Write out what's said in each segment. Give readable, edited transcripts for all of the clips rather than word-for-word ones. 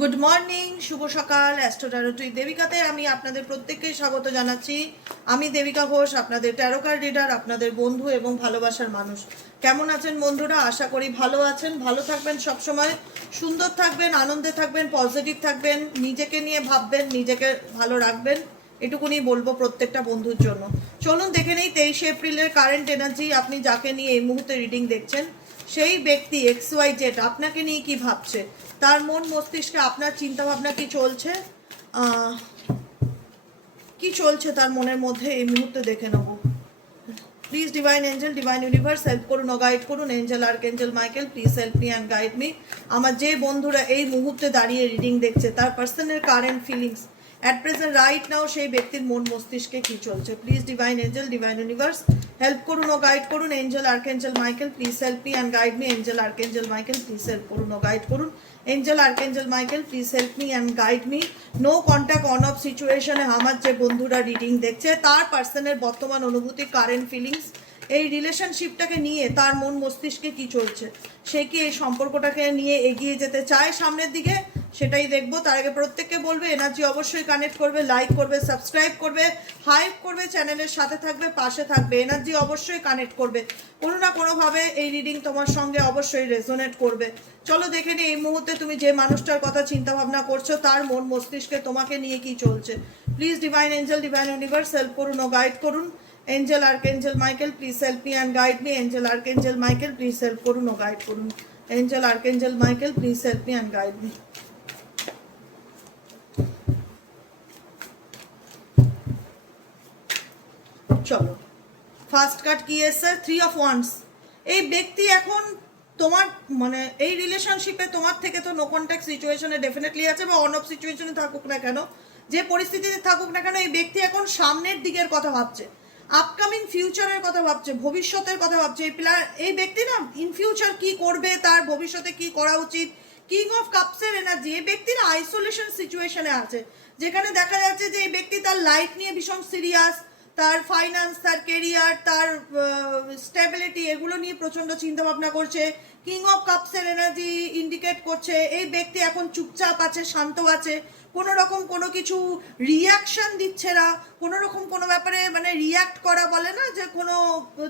Good morning, শুভ সকাল। Astro taro টুই দেবিকাতে আমি আপনাদের প্রত্যেককে স্বাগত জানাচ্ছি। আমি দেবিকা ঘোষ, আপনাদের ট্যারো কার্ড রিডার, আপনাদের বন্ধু এবং ভালোবাসার মানুষ। কেমন আছেন বন্ধুরা? আশা করি ভালো আছেন। ভালো থাকবেন, সবসময় সুন্দর থাকবেন, আনন্দে থাকবেন, পজিটিভ থাকবেন, নিজেকে নিয়ে ভাববেন, নিজেকে ভালো রাখবেন, এটুকুনি বলবো প্রত্যেকটা বন্ধুর জন্য। চলুন দেখে নেই 23 এপ্রিলের কারেন্ট এনার্জি। আপনি যাকে নিয়ে এই মুহূর্তে রিডিং দেখছেন, সেই ব্যক্তি XYZ আপনাকে নিয়ে কি ভাবছে, তার মন মস্তিষ্কে আপনার চিন্তা ভাবনা কি চলছে, তার মনের মধ্যে এই মুহূর্তে দেখে নেব। Please divine angel, divine universe help করুন ও গাইড করুন। Angel archangel Michael please help me and guide me. আমার যে বন্ধুরা এই মুহূর্তে দাঁড়িয়ে রিডিং দেখছে, তার পার্সনের current feelings at present right now, সেই ব্যক্তির মন মস্তিষ্কে কি চলছে। Please divine angel, divine universe help করুন ও গাইড করুন। Angel archangel Michael please help me and guide me. Angel archangel Michael please help করুন ও গাইড করুন। Angel archangel Michael please help me and guide me. No contact on off সিচুয়েশনে আমার যে বন্ধুরা রিডিং দেখছে, তার পার্সনের বর্তমান অনুভূতি, কারেন্ট ফিলিংস, এই রিলেশনশিপটাকে নিয়ে তার মন মস্তিষ্কে কি চলছে, সে কি এই সম্পর্কটাকে নিয়ে এগিয়ে যেতে চায় সামনের দিকে, সেটাই দেখবো। তার আগে প্রত্যেককে বলবে এনার্জি অবশ্যই কানেক্ট করবে, লাইক করবে, সাবস্ক্রাইব করবে, হাইপ করবে, চ্যানেলের সাথে থাকবে, পাশে থাকবে। এনার্জি অবশ্যই কানেক্ট করবে, কোনো না কোনোভাবে এই রিডিং তোমার সঙ্গে অবশ্যই রেজোনেট করবে। চলো দেখে নিই এই মুহূর্তে তুমি যে মানুষটার কথা চিন্তা ভাবনা করছো, তার মন মস্তিষ্কে তোমাকে নিয়ে কি চলছে। Please divine angel, divine universe help করুন ও গাইড করুন। Angel archangel Michael please help me and guide me. Angel archangel Michael please help করুন ও গাইড করুন। Angel archangel Michael please help me and guide me. চলো, first card কি এসছে? 3 of wands. এই ব্যক্তি এখন তোমার মানে এই রিলেশনশিপে তোমার থেকে তো নো কন্ট্যাক্ট সিচুয়েশনে ডেফিনেটলি আছে, বা অন অফ সিচুয়েশনে থাকুক না কেন, যে পরিস্থিতিতে থাকুক না কেন, এই ব্যক্তি এখন সামনের দিকের কথা ভাবছে, আপকামিং ফিউচারের কথা ভাবছে, ভবিষ্যতের কথা ভাবছে। এই ব্যক্তি না ইন ফিউচার কি করবে, তার ভবিষ্যতে কি করা উচিত। কিং অফ কাপসের এনার্জি। এই ব্যক্তি না আইসোলেশন সিচুয়েশনে আছে, যেখানে দেখা যাচ্ছে যে এই ব্যক্তি তার লাইফ নিয়ে ভীষণ সিরিয়াস, তার ফাইন্যান্স, তার কেরিয়ার, তার স্টেবিলিটি, এগুলো নিয়ে প্রচণ্ড চিন্তা ভাবনা করছে। কিং অফ কাপসের এনার্জি ইন্ডিকেট করছে এই ব্যক্তি এখন চুপচাপ আছে, শান্ত আছে, কোনো রকম কোনো কিছু রিয়াকশন দিচ্ছে না, কোনো রকম কোনো ব্যাপারে মানে রিয়াক্ট করা বলে না, যে কোনো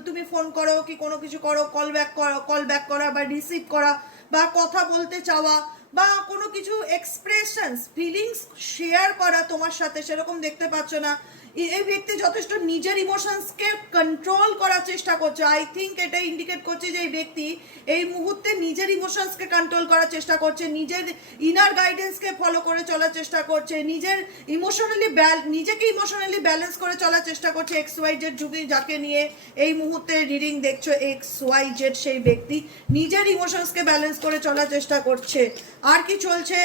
তুমি ফোন করো কি কোনো কিছু করো, কল ব্যাক করা বা রিসিভ করা বা কথা বলতে চাওয়া বা কোনো কিছু এক্সপ্রেশনস, ফিলিংস শেয়ার করা তোমার সাথে, সেরকম দেখতে পাচ্ছ না। এই ব্যক্তি যথেষ্ট নিজের ইমোশনসকে কন্ট্রোল করার চেষ্টা করছে। আই থিঙ্ক এটা ইন্ডিকেট করছে যে এই ব্যক্তি এই মুহূর্তে নিজের ইমোশনসকে কন্ট্রোল করার চেষ্টা করছে, নিজের ইনার গাইডেন্সকে ফলো করে চলার চেষ্টা করছে, নিজেকে ইমোশনালি ব্যালেন্স করে চলার চেষ্টা করছে। XYZ যুগে যাকে নিয়ে এই মুহূর্তে রিডিং দেখছো, XYZ সেই ব্যক্তি নিজের ইমোশনসকে ব্যালেন্স করে চলার চেষ্টা করছে। আর কি চলছে?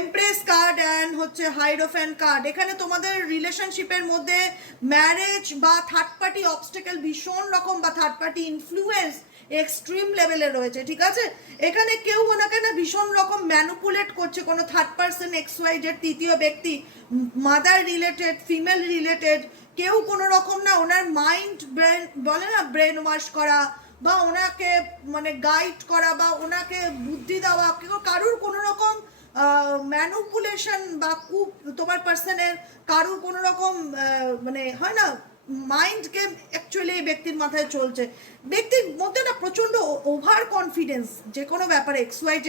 এমপ্রেস কার্ড অ্যান্ড হচ্ছে হাইরোফ্যান কার্ড। এখানে তোমাদের রিলেশনশিপের মধ্যে ম্যারেজ বা থার্ড পার্টি অবস্টেকেল ভীষণ রকম, বা থার্ড পার্টি ইনফ্লুয়েন্স এক্সট্রিম লেভেলে রয়েছে, ঠিক আছে? এখানে কেউ ওনাকে না ভীষণ রকম ম্যানুপুলেট করছে, কোনো থার্ড পার্সন XYZ তৃতীয় ব্যক্তি, মাদার রিলেটেড, ফিমেল রিলেটেড, কেউ কোনো রকম না ওনার মাইন্ড ব্রেন বলে না, ব্রেন ওয়াশ করা বা ওনাকে মানে গাইড করা বা ওনাকে বুদ্ধি দেওয়া, কেউ কারুর কোনো রকম ম্যানুপুলেশন বা তোমার পার্সনের কারুর কোনো রকম মানে হয় না মাইন্ড গেম অ্যাকচুয়ালি এই ব্যক্তির মাথায় চলছে। ব্যক্তির মধ্যে না প্রচণ্ড ওভার কনফিডেন্স যে কোনো ব্যাপারে। XYZ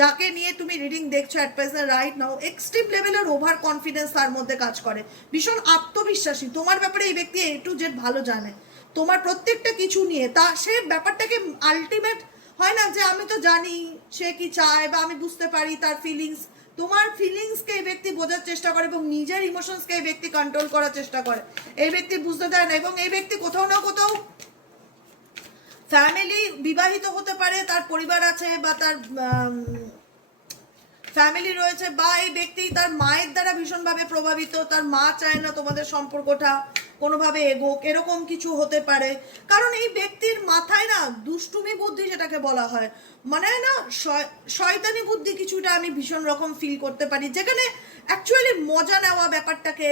যাকে নিয়ে তুমি রিডিং দেখছো at present right now, extreme লেভেলের ওভার কনফিডেন্স তার মধ্যে কাজ করে, ভীষণ আত্মবিশ্বাসী। তোমার ব্যাপারে এই ব্যক্তি A to Z ভালো জানে, তোমার প্রত্যেকটা কিছু নিয়ে তা সে ব্যাপারটাকে আলটিমেট হয় না যে আমি তো জানি সে কি চায় বা আমি বুঝতে পারি তার ফিলিংস। তোমার ফিলিংসকে এই ব্যক্তি বোঝার চেষ্টা করে এবং নিজের ইমোশনসকে এই ব্যক্তি কন্ট্রোল করার চেষ্টা করে। এই ব্যক্তি বুঝতে দেয় না, এবং এই ব্যক্তি কোথাও না কোথাও ফ্যামিলি, বিবাহিত হতে পারে, তার পরিবার আছে বা তার ফ্যামিলি রয়েছে, বা এই ব্যক্তি তার মায়ের দ্বারা ভীষণভাবে প্রভাবিত, তার মা চায় না তোমাদের সম্পর্কটা কোনোভাবে এগোক, এরকম কিছু হতে পারে। কারণ এই ব্যক্তির মাথায় না দুষ্টুমি বুদ্ধি যেটাকে বলা হয়, মানে না শয়তানি বুদ্ধি কিছুটা আমি ভীষণ রকম ফিল করতে পারি, যেখানে অ্যাকচুয়ালি মজা নেওয়া ব্যাপারটাকে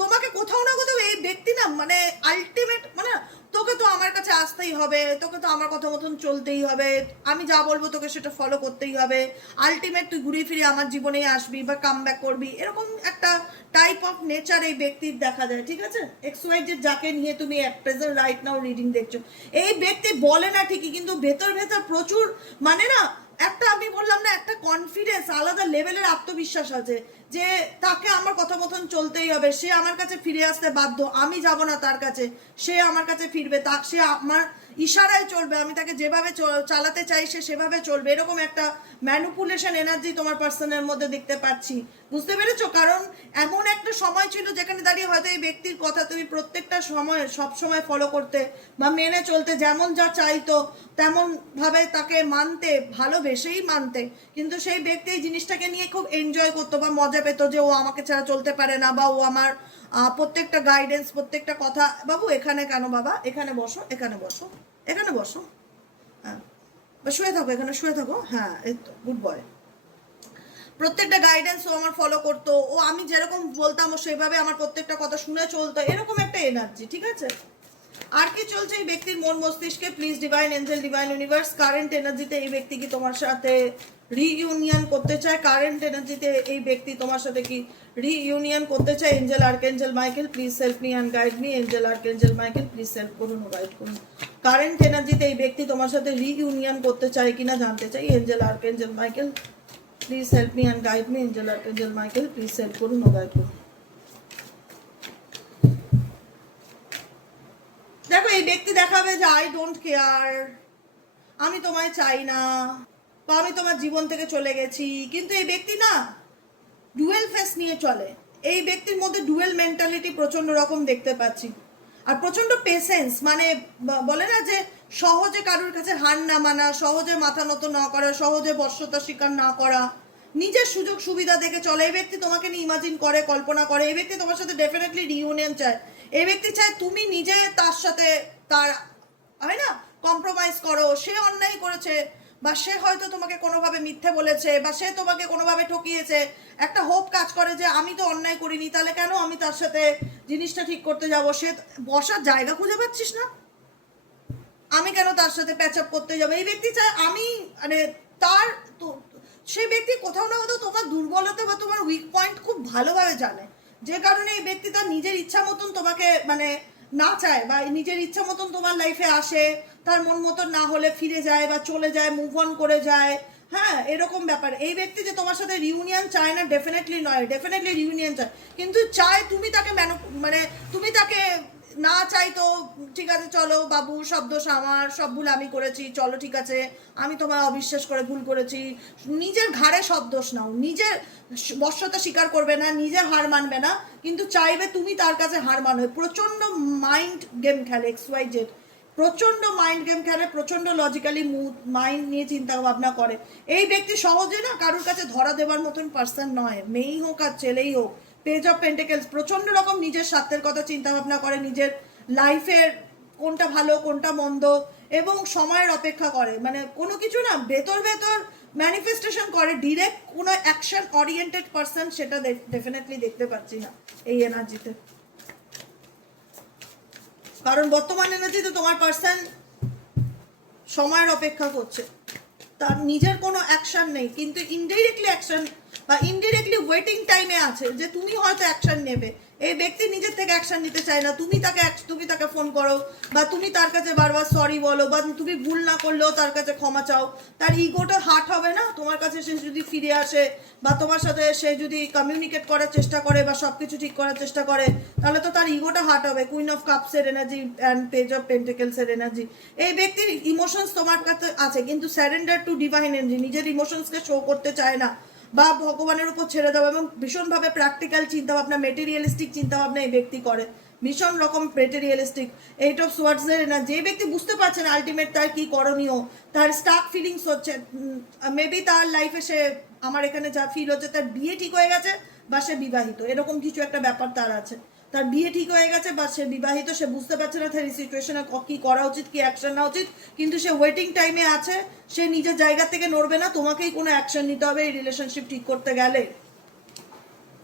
তোমাকে কোথাও না কোথাও এই ব্যক্তি না মানে আলটিমেট মানে তোকে তো আমার কাছে আসতেই হবে, তোকে তো আমার কথা মতন চলতেই হবে, আমি যা বলবো তোকে সেটা ফলো করতেই হবে, আলটিমেট তুই ঘুরে ফিরে আমার জীবনেই আসবি বা কাম ব্যাক করবি, এরকম একটা টাইপ অফ নেচার এই ব্যক্তির দেখা যায়। ঠিক আছে, এক্স ওয়াই জেড যাকে নিয়ে তুমি at present right now reading দেখছো, এই ব্যক্তি বলে না ঠিকই, কিন্তু ভেতর ভেতর প্রচুর মানে না একটা, আমি বললাম না, একটা কনফিডেন্স, আলাদা লেভেলের আত্মবিশ্বাস আছে যে তাকে আমার কথা মতন চলতেই হবে, সে আমার কাছে ফিরে আসতে বাধ্য, আমি যাব না তার কাছে, সে আমার কাছে ফিরবে, তা সে আমার ইশারায় চলবে, আমি তাকে যেভাবে চালাতে চাই সে সেভাবে চলবে, এরকম একটা ম্যানুপুলেশন এনার্জি তোমার পার্সনের মধ্যে দেখতে পাচ্ছি। বুঝতে পেরেছো? কারণ এমন একটা সময় ছিল যেখানে দাঁড়িয়ে হয়তো এই ব্যক্তির কথা তুমি প্রত্যেকটা সময় সব সময় ফলো করতে বা মেনে চলতে, যেমন যা চাইতো তেমন ভাবে তাকে মানতে, ভালোবেসেই মানতে, কিন্তু সেই ব্যক্তি এই জিনিসটাকে নিয়ে খুব এনজয় করতো বা মজা পেতো যে ও আমাকে ছাড়া চলতে পারে না, বা ও আমার প্রত্যেকটা গাইডেন্স, প্রত্যেকটা কথা, বাবু এখানে কেন বাবা, এখানে বসো, এখানে বসো, এখানে বসো, হ্যাঁ বা শুয়ে থাকো, এখানে শুয়ে থাকো, হ্যাঁ এই তো গুড বয়, প্রত্যেকটা গাইডেন্স ও আমার ফলো করতো, ও আমি যেরকম বলতাম ও সেভাবে আমার প্রত্যেকটা কথা শুনে চলতো, এরকম একটা এনার্জি। ঠিক আছে, আর কি চলছে এই ব্যক্তির মন মস্তিষ্কে? Please divine angel, divine universe, current এনার্জিতে এই ব্যক্তি কি তোমার সাথে রিইউনিয়ন করতে চায়? কারেন্ট এনার্জিতে এই ব্যক্তি তোমার সাথে কি রিইউনিয়ন করতে চায়? Angel archangel Michael please help me and guide me, angel archangel Michael please help করুন ও গাইড করুন। কারেন্ট এনার্জিতে এই ব্যক্তি তোমার সাথে রিইউনিয়ন করতে চায় কিনা জানতে চাই। Angel archangel Michael please help me and guide me, angel archangel Michael please help করুন ও গাইড করুন। দেখো এই ব্যক্তি দেখাবে যে আই ডোন্ট কেয়ার, আমি তোমায় চাই না, বা আমি তোমার জীবন থেকে চলে গেছি, কিন্তু এই ব্যক্তি না ডুয়েল ফেস নিয়ে চলে, এই ব্যক্তির মধ্যে ডুয়েল মেন্টালিটি প্রচন্ড রকম দেখতে পাচ্ছি, আর প্রচন্ড পেশেন্স, মানে বলে না যে সহজে কারোর কাছে হার না মানা, সহজে মাথা নত না করা, সহজে বশ্যতা স্বীকার না করা, নিজের সুযোগ সুবিধা দেখে চলে। এই ব্যক্তি তোমাকে নিয়ে ইমাজিন করে, কল্পনা করে, এই ব্যক্তি তোমার সাথে ডেফিনেটলি রিইউনিয়ন চায়, এই ব্যক্তি চায় তুমি নিজে তার সাথে তার হয় না কম্প্রোমাইজ করো, সে অন্যায় করেছে বা সে হয়তো তোমাকে কোনোভাবে মিথ্যে বলেছে বা সে তোমাকে কোনোভাবে ঠকিয়েছে, একটা হোপ কাজ করে যে আমি তো অন্যায় করিনি, তাহলে কেন আমি তার সাথে জিনিসটা ঠিক করতে যাব, সে বসার জায়গা খুঁজে পাচ্ছিস না, আমি কেন তার সাথে প্যাচ আপ করতে যাবো। এই ব্যক্তি চায় আমি মানে তার তো, সেই ব্যক্তি কোথাও না কোথাও তোমার দুর্বলতা বা তোমার উইক পয়েন্ট খুব ভালোভাবে জানে, যে কারণে এই ব্যক্তি তার নিজের ইচ্ছা মতন তোমাকে মানে না চায় বা নিজের ইচ্ছা মতন তোমার লাইফে আসে, তার মন মতন না হলে ফিরে যায় বা চলে যায়, মুভ অন করে যায়। হ্যাঁ এরকম ব্যাপার। এই ব্যক্তি যে তোমার সাথে রিউনিয়ন চায় না ডেফিনেটলি নয়, ডেফিনেটলি রিউনিয়ন চায়, কিন্তু চায় তুমি তাকে মানে তুমি তাকে না চাই তো ঠিক আছে চলো বাবু, সব দোষ আমার, সব ভুল আমি করেছি, চলো ঠিক আছে আমি তোমায় অবিশ্বাস করে ভুল করেছি, নিজের ঘাড়ে সব দোষ নাও, নিজের বশ্যতা স্বীকার করবে না, নিজের হার মানবে না, কিন্তু চাইবে তুমি তার কাছে হার মানো। প্রচন্ড মাইন্ড গেম খেলে এক্স ওয়াই জেড, প্রচন্ড মাইন্ড গেম খেলে, প্রচন্ড লজিক্যালি মাইন্ড নিয়ে চিন্তা ভাবনা করে। এই ব্যক্তি সহজে না কারোর কাছে ধরা দেওয়ার মতন পার্সন নয়, মেয়েই হোক আর ছেলেই হোক। পেজ অফ পেন্টিকেলস প্রচন্ড রকম নিজের স্বার্থের কথা চিন্তা ভাবনা করে, নিজের লাইফের কোনটা ভালো কোনটা মন্দ এবং সময়ের অপেক্ষা করে, মানে কোনো কিছু না ভেতর ভেতর ম্যানিফেস্টেশন করে, ডিরেক্ট কোনো অ্যাকশন ওরিয়েন্টেড পার্সন সেটা ডেফিনেটলি দেখতে পাচ্ছি না এই এনার্জিতে। কারণ বর্তমান এনার্জিতে তোমার পার্সন সময়ের অপেক্ষা করছে, তার নিজের কোনো অ্যাকশন নেই, কিন্তু ইনডাইরেক্টলি অ্যাকশন বা ইনডাইরেক্টলি ওয়েটিং টাইমে আছে যে তুমি হয়তো অ্যাকশন নেবে। এই ব্যক্তি নিজের থেকে অ্যাকশন নিতে চায় না, তুমি তাকে ফোন করো বা তুমি তার কাছে বারবার সরি বলো বা তুমি ভুল না করলেও তার কাছে ক্ষমা চাও, তার ইগোটা হার্ট হবে না তোমার কাছে। সে যদি ফিরে আসে বা তোমার সাথে সে যদি কমিউনিকেট করার চেষ্টা করে বা সব কিছু ঠিক করার চেষ্টা করে, তাহলে তো তার ইগোটা হার্ট হবে। কুইন অফ কাপসের এনার্জি অ্যান্ড পেজ অফ পেন্টিকেলসের এনার্জি, এই ব্যক্তির ইমোশনস তোমার কাছে আছে কিন্তু স্যারেন্ডার টু ডিভাইন এনার্জি, নিজের ইমোশনসকে শো করতে চায় না বা ভগবানের উপর ছেড়ে দেওয়া, এবং ভীষণভাবে প্র্যাকটিক্যাল চিন্তাভাবনা, মেটেরিয়ালিস্টিক চিন্তাভাবনা এই ব্যক্তি করে, ভীষণ রকম মেটেরিয়ালিস্টিক। এইট অফ সোয়ার্ডসের এনার্জি, এই ব্যক্তি বুঝতে পারছে না আলটিমেট তার কি করণীয়, তার স্টাক ফিলিংস হচ্ছে, মেবি তার লাইফে সে আমার এখানে যা ফিল হচ্ছে তার বিয়ে ঠিক হয়ে গেছে বা সে বিবাহিত, এরকম কিছু একটা ব্যাপার তার আছে, তার বিয়ে ঠিক হয়ে গেছে বা সে বিবাহিত, সে বুঝতে পারছে না তার এই সিচুয়েশনে কি করা উচিত, কি অ্যাকশন নেওয়া উচিত, কিন্তু সে ওয়েটিং টাইমে আছে, সে নিজের জায়গা থেকে নড়বে না, তোমাকেই কোনো অ্যাকশন নিতে হবে এই রিলেশনশিপ ঠিক করতে গেলে।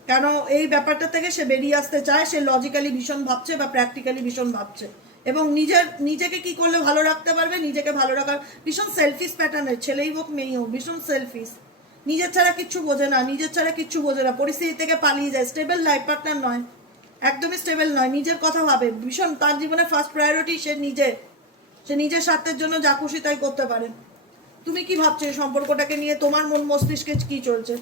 কেন এই ব্যাপারটা থেকে সে বেরিয়ে আসতে চায়, সে লজিক্যালি ভীষণ ভাবছে বা প্র্যাকটিক্যালি ভীষণ ভাবছে, এবং নিজেকে কি করলে ভালো রাখতে পারবে, নিজেকে ভালো রাখার ভীষণ সেলফিশ প্যাটার্নের, ছেলেই হোক মেয়েই হোক, ভীষণ সেলফিশ, নিজের ছাড়া কিচ্ছু বোঝে না, নিজের ছাড়া কিচ্ছু বোঝে না, পরিস্থিতি থেকে পালিয়ে যায়, স্টেবল লাইফ পার্টনার নয়, একদমই স্টেবল নয়, নিজের কথা ভাবে ভীষণ, তার জীবনে ফার্স্ট প্রায়োরিটি সে নিজের স্বার্থের জন্য যা খুশি তাই করতে পারে। তুমি কি ভাবছো এই সম্পর্কটাকে নিয়ে? তোমার মন মস্তিষ্কে কি চলছে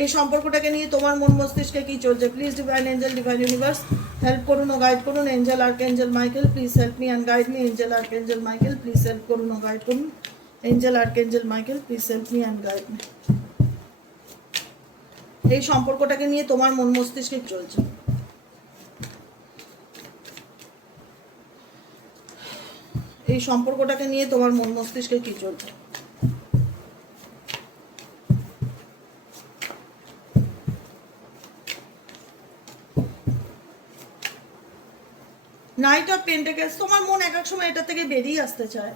এই সম্পর্কটাকে নিয়ে? তোমার মন মস্তিষ্কে কি চলছে? Please divine angel, divine universe help করুন ও গাইড করুন। Angel archangel Michael please help me and guide me. Angel archangel Michael please help করুন ও গাইড করুন। Angel archangel Michael please help me and guide me. এই সম্পর্কটাকে নিয়ে তোমার মন মস্তিষ্কে কি চলছে? এই সম্পর্কটাকে নিয়ে তোমার মন মস্তিষ্কে কি চলছে? নাইট অফ পেন্টাকেলস, তোমার মন এক এক সময় এটা থেকে বেরিয়ে আসতে চায়,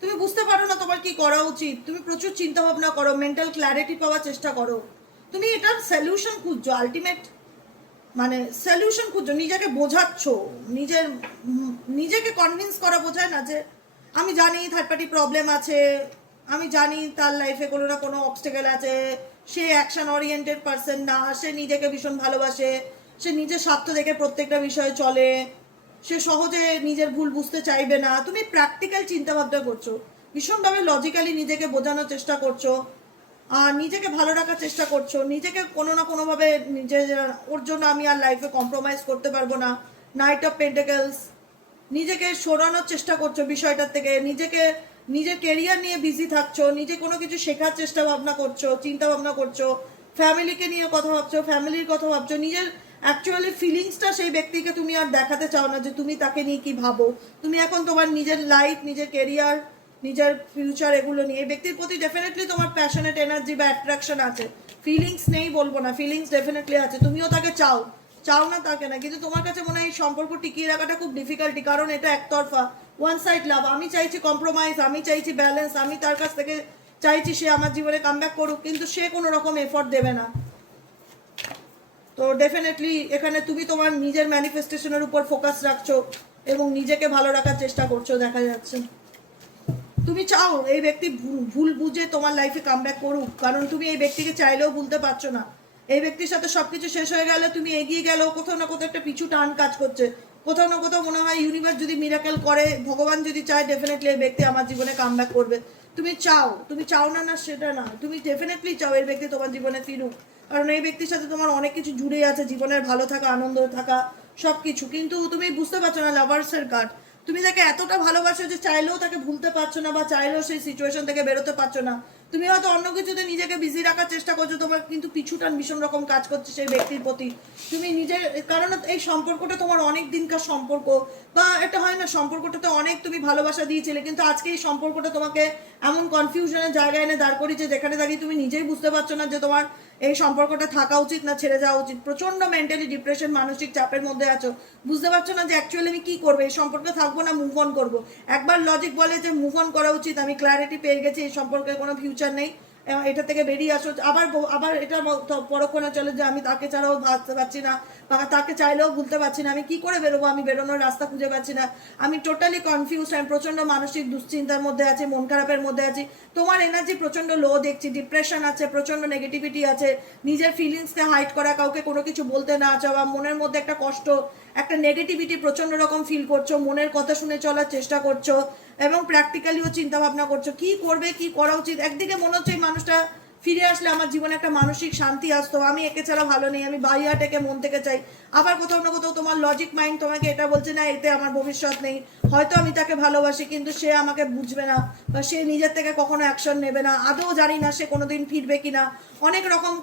তুমি বুঝতে পারো না তোমার কি করা উচিত, তুমি প্রচুর চিন্তা ভাবনা করো, মেন্টাল ক্ল্যারিটি পাওয়ার চেষ্টা করো, তুমি এটার সলিউশন খুঁজছো, আলটিমেট মানে সলিউশন খুঁজছো, নিজেকে বোঝাচ্ছ, নিজেকে কনভিন্স করা বোঝায় না যে আমি জানি থার্ড পার্টি প্রবলেম আছে, আমি জানি তার লাইফে কোনো না কোনো অবস্টেকেল আছে, সে অ্যাকশন ওরিয়েন্টেড পারসন না, সে নিজেকে ভীষণ ভালোবাসে, সে নিজের স্বার্থ দেখে প্রত্যেকটা বিষয়ে চলে, সে সহজে নিজের ভুল বুঝতে চাইবে না, তুমি প্র্যাকটিক্যাল চিন্তা ভাবনা করছো, ভীষণভাবে লজিক্যালি নিজেকে বোঝানোর চেষ্টা করছো, আর নিজেকে ভালো রাখার চেষ্টা করছো, নিজেকে কোনো না কোনোভাবে ওর জন্য আমি আর লাইফে কম্প্রোমাইজ করতে পারবো না, নাইট অফ পেন্টাকেলস, নিজেকে সরানোর চেষ্টা করছো বিষয়টার থেকে, নিজের কেরিয়ার নিয়ে বিজি থাকছো, নিজে কোনো কিছু শেখার চেষ্টা ভাবনা করছো, চিন্তা ভাবনা করছো, ফ্যামিলিকে নিয়ে কথা ভাবছো, ফ্যামিলির কথা ভাবছো, নিজের অ্যাকচুয়ালি ফিলিংসটা সেই ব্যক্তিকে তুমি আর দেখাতে চাও না যে তুমি তাকে নিয়ে কি ভাবো, তুমি এখন তোমার নিজের লাইফ, নিজের কেরিয়ার, নিজের ফিউচার এগুলো নিয়ে, এই ব্যক্তির প্রতি ডেফিনেটলি তোমার প্যাশনেট এনার্জি বা অ্যাট্রাকশন আছে, ফিলিংস নেই বলবো না, ফিলিংস ডেফিনেটলি আছে, তুমিও তাকে চাও না তাকে না, কিন্তু তোমার কাছে মনে হয় এই সম্পর্ক টিকিয়ে রাখাটা খুব ডিফিকাল্টি, কারণ এটা একতরফা, ওয়ান সাইড লাভ, আমি চাইছি কম্প্রোমাইজ, আমি চাইছি ব্যালেন্স, আমি তার কাছ থেকে চাইছি সে আমার জীবনে কামব্যাক করুক, কিন্তু সে কোনো রকম এফর্ট দেবে না। তো ডেফিনেটলি এখানে তুমি তোমার নিজের ম্যানিফেস্টেশনের উপর ফোকাস রাখছো এবং নিজেকে ভালো রাখার চেষ্টা করছো দেখা যাচ্ছে, তুমি চাও এই ব্যক্তি ভুল বুঝে তোমার লাইফে কামব্যাক করুক, কারণ তুমি এই ব্যক্তিকে চাইলেও ভুলতে পারছো না, এই ব্যক্তির সাথে সবকিছু শেষ হয়ে গেলে তুমি এগিয়ে গেলেও কোথাও না কোথাও একটা পিছু টান কাজ করছে, কোথাও না কোথাও মনে হয় ইউনিভার্স যদি মিরাকেল করে, ভগবান যদি চায়, ডেফিনেটলি এই ব্যক্তি আমার জীবনে কামব্যাক করবে, তুমি চাও না সেটা না, তুমি ডেফিনেটলি চাও এই ব্যক্তি তোমার জীবনে ফিরুক, কারণ এই ব্যক্তির সাথে তোমার অনেক কিছু জুড়ে আছে, জীবনের ভালো থাকা, আনন্দ থাকা, সবকিছু, কিন্তু তুমি বুঝতে পারছো না লাভার্সের কার্ড, তুমি তাকে এতটা ভালোবাসো যে চাইলেও তাকে ভুলতে পারছো না, বা চাইলেও সেই সিচুয়েশন থেকে বেরোতে পারছো না, তুমি হয়তো অন্য কিছুতে নিজেকে বিজি রাখার চেষ্টা করছো, তোমার কিন্তু পিছুটান ভীষণ রকম কাজ করছে সেই ব্যক্তির প্রতি, তুমি নিজের, কারণ এই সম্পর্কটা তোমার অনেক দিনকার সম্পর্ক, বা এটা হয় না সম্পর্কটাতে অনেক তুমি ভালোবাসা দিয়েছিলে, কিন্তু আজকে এই সম্পর্কটা তোমাকে এমন কনফিউশনের জায়গায় এনে দাঁড় করিয়েছে যেখানে দাঁড়িয়ে তুমি নিজেই বুঝতে পারছো না যে তোমার এই সম্পর্কটা থাকা উচিত না ছেড়ে যাওয়া উচিত, প্রচন্ড মেন্টালি ডিপ্রেশন, মানসিক চাপের মধ্যে আছো, বুঝতে পারছো না যে অ্যাকচুয়ালি আমি কি করবো, এই সম্পর্কে থাকবো না মুভ অন করবো, একবার লজিক বলে যে মুভ অন করা উচিত, আমি ক্ল্যারিটি পেয়ে গেছি এই সম্পর্কে কোনো ফিউচার নেই, এটা থেকে বেরিয়ে আসো, আবার এটা পরক্ষণে চলে যে আমি তাকে ছাড়াও ভাবতে পারছি না, বা তাকে চাইলেও ভুলতে পারছি না, আমি কি করে বেরোবো, আমি বেরোনোর রাস্তা খুঁজে পাচ্ছি না, আমি টোটালি কনফিউজ, আমি প্রচন্ড মানসিক দুশ্চিন্তার মধ্যে আছি, মন খারাপের মধ্যে আছি, তোমার এনার্জি প্রচন্ড লো দেখছি, ডিপ্রেশন আছে, প্রচন্ড নেগেটিভিটি আছে, নিজের ফিলিংসকে হাইড করা, কাউকে কোনো কিছু বলতে না চাওয়া, মনের মধ্যে একটা কষ্ট, একটা নেগেটিভিটি প্রচন্ড রকম ফিল করছো, মনের কথা শুনে চলার চেষ্টা করছো, এবং প্র্যাকটিক্যালিও চিন্তা ভাবনা করছো কি করবে, কি করা উচিত, একদিকে মনে হচ্ছে এই মানুষটা ফিরে আসলে আমার জীবনে একটা মানসিক শান্তি আসতো, আমি একে ছাড়া ভালো নেই, আমি বাইহাট একে মন থেকে চাই, আবার কোথাও না কোথাও তোমার লজিক মাইন্ড তোমাকে এটা বলছে না এতে আমার ভবিষ্যৎ নেই, হয়তো আমি তাকে ভালোবাসি কিন্তু সে আমাকে বুঝবে না, বা সে নিজের থেকে কখনো অ্যাকশন নেবে না, আদৌ জানি না সে কোনোদিন ফিরবে কিনা, অনেক রকম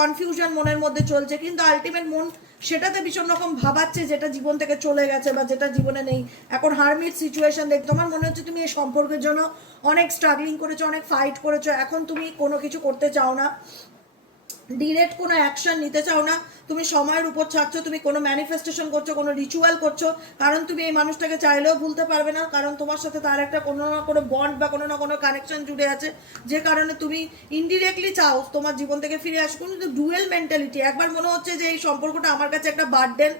কনফিউশন মনের মধ্যে চলছে, কিন্তু আলটিমেট মন সেটাতে ভীষণ রকম ভাবাচ্ছে যেটা জীবন থেকে চলে গেছে বা যেটা জীবনে নেই, এখন হারমিট সিচুয়েশন দেখ, তোমার মনে হচ্ছে তুমি এই সম্পর্কের জন্য অনেক স্ট্রাগলিং করেছো, অনেক ফাইট করেছো, এখন তুমি কোনো কিছু করতে চাও না, ডিরেক্ট কোনো অ্যাকশন নিতে চাও না, তুমি সময়ের উপর ছাড়ছো, তুমি কোনো ম্যানিফেস্টেশন করছো, কোনো রিচুয়াল করছো, কারণ তুমি এই মানুষটাকে চাইলেও ভুলতে পারবে না, কারণ তোমার সাথে তার একটা কোনো না কোনো বন্ড বা কোনো না কোনো কানেকশন জুড়ে আছে, যে কারণে তুমি ইনডিরেক্টলি চাও তোমার জীবন থেকে ফিরে আসুক, কিন্তু ডুয়েল মেন্টালিটি, একবার মনে হচ্ছে যে এই সম্পর্কটা আমার কাছে একটা বার্ডেন,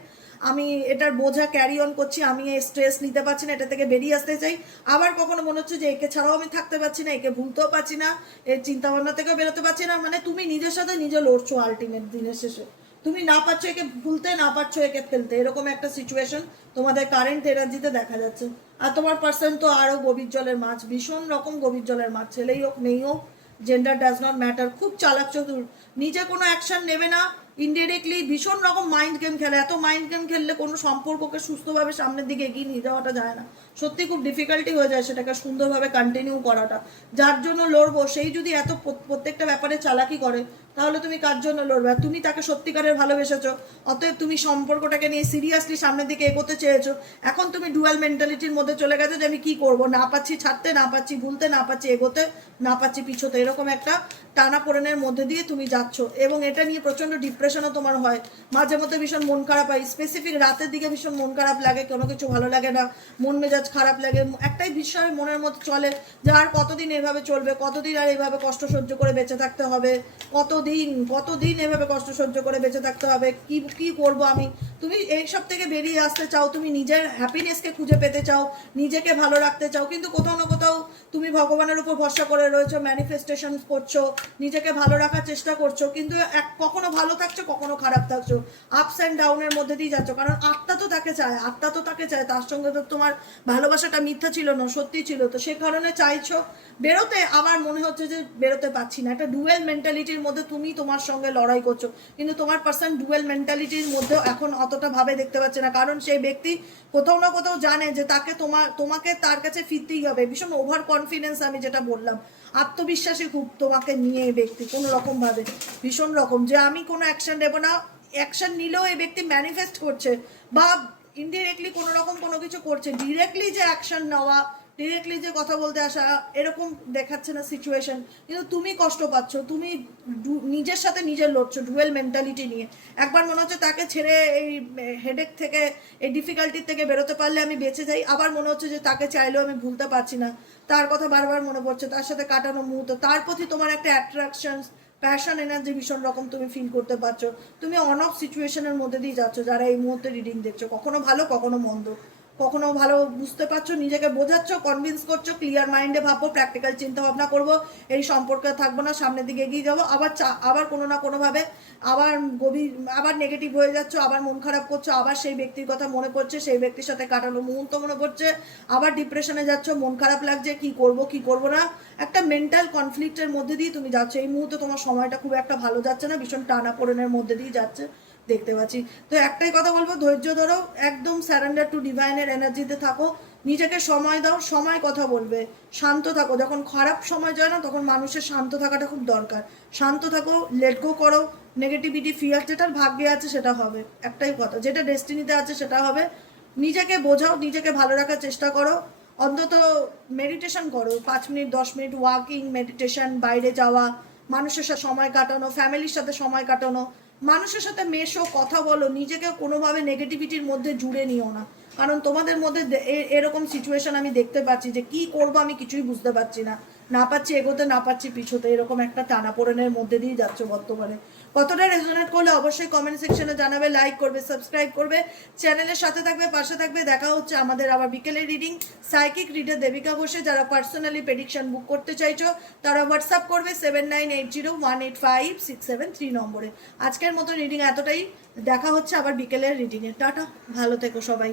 আমি এটার বোঝা ক্যারি অন করছি, আমি এই স্ট্রেস নিতে পারছি না, এটা থেকে বেরিয়ে আসতে চাই। আবার কখনো মনে হচ্ছে যে একে ছাড়াও আমি থাকতে পারছি না, একে ভুলতেও পারছি না, এর চিন্তাভাবনা থেকেও বেরোতে পারছি না। মানে তুমি নিজের সাথে নিজে লড়ছো আলটিমেট দিনের শেষে। তুমি না পারছো একে ভুলতে, না পারছো একে ফেলতে, এরকম একটা সিচুয়েশন তোমাদের কারেন্ট এনার্জিতে দেখা যাচ্ছে। আর তোমার পার্সন তো আরও গভীর জলের মাছ, ভীষণ রকম গভীর জলের মাছ, ছেলেই হোক মেয়েই হোক, জেন্ডার ডাজ নট ম্যাটার। খুব চালাক চতুর, নিজে কোনো অ্যাকশন নেবে না, ইনডিরেক্টলি ভীষণ রকম মাইন্ড গেম খেলে। এত মাইন্ড গেম খেললে কোনো সম্পর্ককে সুস্থভাবে সামনের দিকে এগিয়ে নিয়ে যাওয়াটা যায় না, সত্যি খুব ডিফিকাল্টি হয়ে যায় সেটাকে সুন্দরভাবে কন্টিনিউ করাটা। যার জন্য লড়বো সেই যদি এত প্রত্যেকটা ব্যাপারে চালাকি করে, তাহলে তুমি কার জন্য লড়বে? আর তুমি তাকে সত্যিকারের ভালোবেসেছো, অতএব তুমি সম্পর্কটাকে নিয়ে সিরিয়াসলি সামনের দিকে এগোতে চেয়েছো। এখন তুমি ডুয়াল মেন্টালিটির মধ্যে চলে গেছো যে আমি কি করব, না পাচ্ছি ছাড়তে, না পাচ্ছি ভুলতে, না পাচ্ছি এগোতে, না পাচ্ছি পিছোতে, এরকম একটা টানাপোড়েনের মধ্যে দিয়ে তুমি যাচ্ছ। এবং এটা নিয়ে প্রচণ্ড ডিপ্রেশনও তোমার হয়, মাঝে মধ্যে ভীষণ মন খারাপ হয়, স্পেসিফিক রাতের দিকে ভীষণ মন খারাপ লাগে, কোনো কিছু ভালো লাগে না, মন মেজাজ খারাপ লাগে। একটাই বিষয় মনের মধ্যে চলে যে আর কতদিন এভাবে চলবে, কতদিন আর এভাবে কষ্ট সহ্য করে বেঁচে থাকতে হবে, কতদিন কতদিন এভাবে কষ্ট সহ্য করে বেঁচে থাকতে হবে, কি কি করব আমি। তুমি এইসব থেকে বেরিয়ে আসতে চাও, তুমি নিজের হ্যাপিনেসকে খুঁজে পেতে চাও, নিজেকে ভালো রাখতে চাও, কিন্তু কোথাও না কোথাও তুমি ভগবানের উপর ভরসা করে রয়েছো, ম্যানিফেস্টেশন করছো, নিজেকে ভালো রাখার চেষ্টা করছো, কিন্তু কখনো ভালো থাকছো, কখনো খারাপ থাকছো, আপস অ্যান্ড ডাউনের মধ্যে দিয়ে যাচ্ছ। কারণ আত্মা তো তাকে চায়, আত্মা তো তাকে চায়, তার সঙ্গে তো তোমার ভালোবাসাটা মিথ্যা ছিল না, সত্যি ছিল। তো সে কারণে চাইছো বেরোতে, আবার মনে হচ্ছে যে বেরোতে পারছি না। একটা ডুয়েল মেন্টালিটির মধ্যে তুমি তোমার সঙ্গে লড়াই করছো, কিন্তু তোমার পার্সন ডুয়েল মেন্টালিটির মধ্যেও এখন অতটা ভাবে দেখতে পাচ্ছে না। কারণ সেই ব্যক্তি কোথাও না কোথাও জানে যে তাকে তোমাকে তার কাছে ফিরতেই হবে। ভীষণ ওভার কনফিডেন্স, আমি যেটা বললাম, আত্মবিশ্বাসী খুব তোমাকে নিয়ে এই ব্যক্তি, কোনো রকম ভাবে ভীষণ রকম যে আমি কোনো অ্যাকশন নেবো না। অ্যাকশন নিলেও এই ব্যক্তি ম্যানিফেস্ট করছে বা ইনডিরেক্টলি কোনো রকম কোনো কিছু করছে, ডিরেক্টলি যে অ্যাকশন নেওয়া, ডিরেক্টলি যে কথা বলতে আসা, এরকম দেখাচ্ছে না সিচুয়েশন। কিন্তু তুমি কষ্ট পাচ্ছ, তুমি নিজের সাথে নিজের লড়ছো ডুয়েল মেন্টালিটি নিয়ে। একবার মনে হচ্ছে তাকে ছেড়ে এই হেডেক থেকে, এই ডিফিকাল্টির থেকে বেরোতে পারলে আমি বেঁচে যাই, আবার মনে হচ্ছে যে তাকে চাইলেও আমি ভুলতে পারছি না, তার কথা বারবার মনে পড়ছে, তার সাথে কাটানো মুহূর্ত, তার প্রতি তোমার একটা অ্যাট্রাকশন, প্যাশন, এনার্জি ভীষণ রকম তুমি ফিল করতে পারছো। তুমি অন অফ সিচুয়েশনের মধ্যে দিয়ে যাচ্ছ যারা এই মুহূর্তে রিডিং দেখছো, কখনো ভালো কখনো মন্দ, কখনো ভালো বুঝতে পারছো, নিজেকে বোঝাচ্ছ, কনভিন্স করছো, ক্লিয়ার মাইন্ডে ভাববো, প্র্যাকটিক্যাল চিন্তা ভাবনা করবো, এই সম্পর্কে থাকবো না, সামনের দিকে এগিয়ে যাবো। আবার কোনো না কোনোভাবে আবার গভীর, আবার নেগেটিভ হয়ে যাচ্ছ, আবার মন খারাপ করছো, আবার সেই ব্যক্তির কথা মনে পড়ছে, সেই ব্যক্তির সাথে কাটানো মুহূর্ত মনে পড়ছে, আবার ডিপ্রেশনে যাচ্ছ, মন খারাপ লাগছে, কি করব কি করব না, একটা মেন্টাল কনফ্লিক্টের মধ্যে দিয়ে তুমি যাচ্ছ। এই মুহূর্তে তোমার সময়টা খুব একটা ভালো যাচ্ছে না, ভীষণ টানাপোড়েনের মধ্যে দিয়ে যাচ্ছে দেখতে পাচ্ছি। তো একটাই কথা বলবো, ধৈর্য ধরো, একদম স্যারেন্ডার টু ডিভাইনের এনার্জিতে থাকো, নিজেকে সময় দাও, সময় কথা বলবে, শান্ত থাকো। যখন খারাপ সময় যায় না, তখন মানুষের শান্ত থাকাটা খুব দরকার। শান্ত থাকো, লেট গো করো নেগেটিভিটি, ফিয়ার, যেটার ভাগ্যে আছে সেটা হবে, একটাই কথা, যেটা ডেস্টিনিতে আছে সেটা হবে। নিজেকে বোঝাও, নিজেকে ভালো রাখার চেষ্টা করো, অন্তত মেডিটেশন করো, 5 মিনিট 10 মিনিট ওয়াকিং মেডিটেশন, বাইরে যাওয়া, মানুষের সাথে সময় কাটানো, ফ্যামিলির সাথে সময় কাটানো, মানুষের সাথে মেশো, কথা বলো, নিজেকে কোনোভাবে নেগেটিভিটির মধ্যে জুড়ে নিও না। কারণ তোমাদের মধ্যে এরকম সিচুয়েশন আমি দেখতে পাচ্ছি যে কি করবো আমি কিছুই বুঝতে পারছি না, না পাচ্ছি এগোতে, না পাচ্ছি পিছোতে, এরকম একটা টানাপোড়েনের মধ্যে দিয়ে যাচ্ছ বর্তমানে। কতটা রেজোনেট করলে অবশ্যই কমেন্ট সেকশনে জানাবে, লাইক করবে, সাবস্ক্রাইব করবে, চ্যানেলের সাথে থাকবে, পাশে থাকবে। দেখা হচ্ছে আমাদের আবার বিকেলের রিডিং। সাইকিক রিডার দেবিকা ঘোষে। যারা পার্সোনালি প্রেডিকশন বুক করতে চাইছো তারা হোয়াটসঅ্যাপ করবে 7980185673 নম্বরে। আজকের মতো রিডিং এতটাই, দেখা হচ্ছে আবার বিকেলের রিডিংয়ে। টাটা, ভালো থেকো সবাই।